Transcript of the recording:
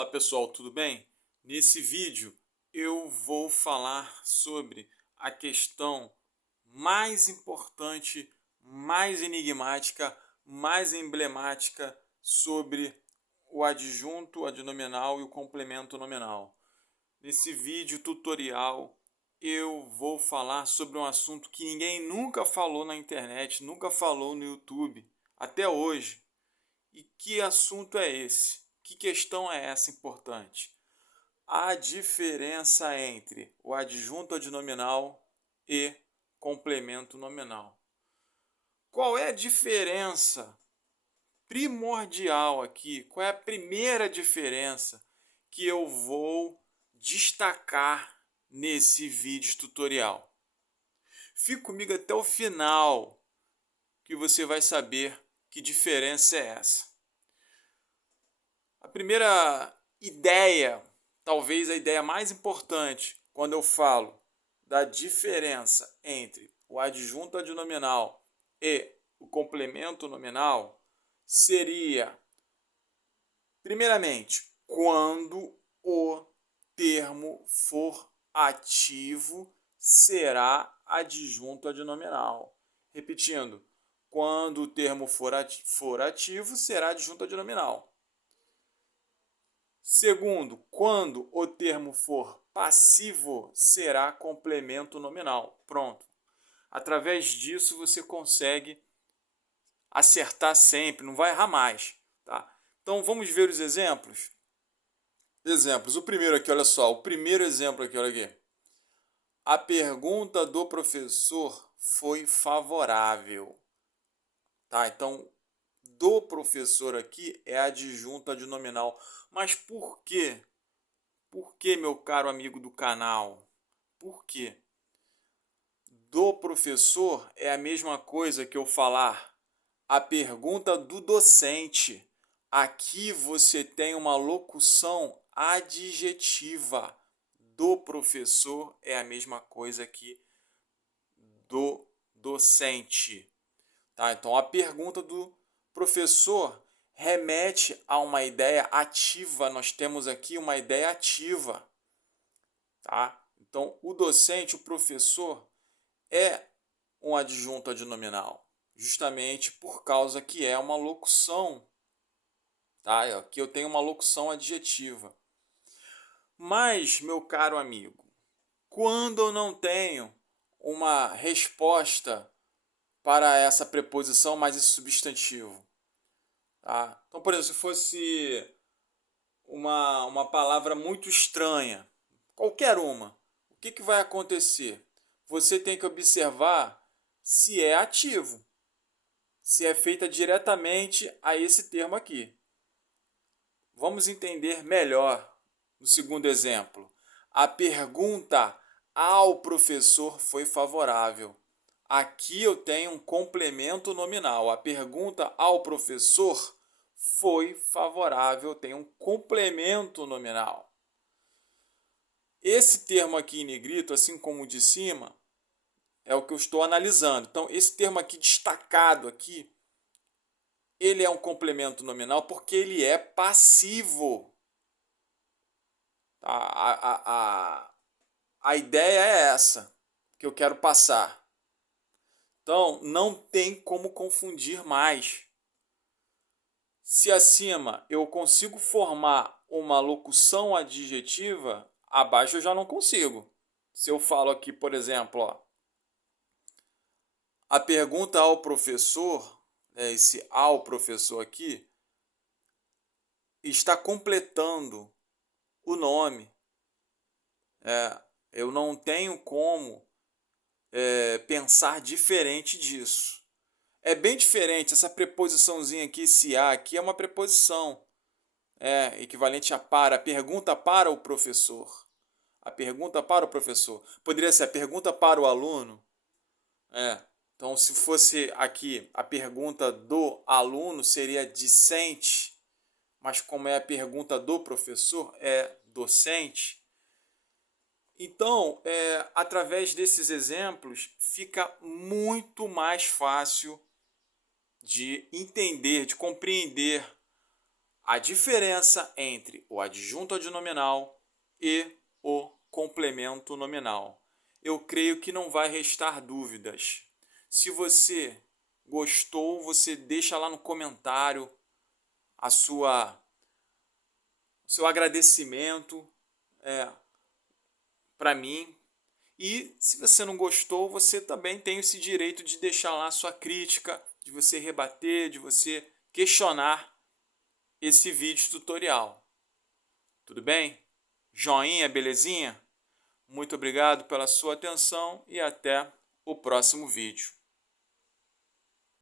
Olá pessoal, tudo bem? Nesse vídeo eu vou falar sobre a questão mais importante, mais enigmática, mais emblemática sobre o adjunto adnominal e o complemento nominal. Nesse vídeo tutorial eu vou falar sobre um assunto que ninguém nunca falou na internet, nunca falou no YouTube, até hoje. E que assunto é esse? Que questão é essa importante? A diferença entre o adjunto adnominal e complemento nominal. Qual é a diferença primordial aqui? Qual é a primeira diferença que eu vou destacar nesse vídeo tutorial? Fique comigo até o final que você vai saber que diferença é essa. A primeira ideia, talvez a ideia mais importante, quando eu falo da diferença entre o adjunto adnominal e o complemento nominal, seria, primeiramente, quando o termo for ativo, será adjunto adnominal. Repetindo, quando o termo for ativo, será adjunto adnominal. Segundo, quando o termo for passivo, será complemento nominal. Pronto. Através disso você consegue acertar sempre, não vai errar mais. Tá? Então vamos ver os exemplos. Exemplos. O primeiro aqui, olha só. O primeiro exemplo aqui, olha aqui. A pergunta do professor foi favorável. Tá? Então, do professor aqui é adjunto adnominal. Mas por quê? Por que, meu caro amigo do canal? Por quê? Do professor é a mesma coisa que eu falar a pergunta do docente. Aqui você tem uma locução adjetiva. Do professor é a mesma coisa que do docente. Tá? Então, a pergunta do professor remete a uma ideia ativa. Nós temos aqui uma ideia ativa. Tá? Então, o docente, o professor, é um adjunto adnominal, justamente por causa que é uma locução. Tá? Aqui eu tenho uma locução adjetiva. Mas, meu caro amigo, quando eu não tenho uma resposta para essa preposição mais esse substantivo? Tá? Então, por exemplo, se fosse uma palavra muito estranha, qualquer uma, o que vai acontecer? Você tem que observar se é ativo, se é feita diretamente a esse termo aqui. Vamos entender melhor no segundo exemplo. A pergunta ao professor foi favorável. Aqui eu tenho um complemento nominal. A pergunta ao professor foi favorável, tem um complemento nominal. Esse termo aqui em negrito, assim como o de cima, é o que eu estou analisando. Então, esse termo aqui destacado aqui, ele é um complemento nominal porque ele é passivo. A ideia é essa que eu quero passar. Então, não tem como confundir mais. Se acima eu consigo formar uma locução adjetiva, abaixo eu já não consigo. Se eu falo aqui, por exemplo, ó, a pergunta ao professor, esse ao professor aqui, está completando o nome. Eu não tenho como pensar diferente disso. É bem diferente, essa preposiçãozinha aqui, esse a aqui é uma preposição. Equivalente a para. A pergunta para o professor. A pergunta para o professor. Poderia ser a pergunta para o aluno. Então, se fosse aqui a pergunta do aluno, seria discente. Mas como é a pergunta do professor, é docente. Então, através desses exemplos, fica muito mais fácil de entender, de compreender a diferença entre o adjunto adnominal e o complemento nominal. Eu creio que não vai restar dúvidas. Se você gostou, você deixa lá no comentário o seu agradecimento para mim. E se você não gostou, você também tem esse direito de deixar lá a sua crítica, de você rebater, de você questionar esse vídeo tutorial. Tudo bem? Joinha, belezinha? Muito obrigado pela sua atenção e até o próximo vídeo.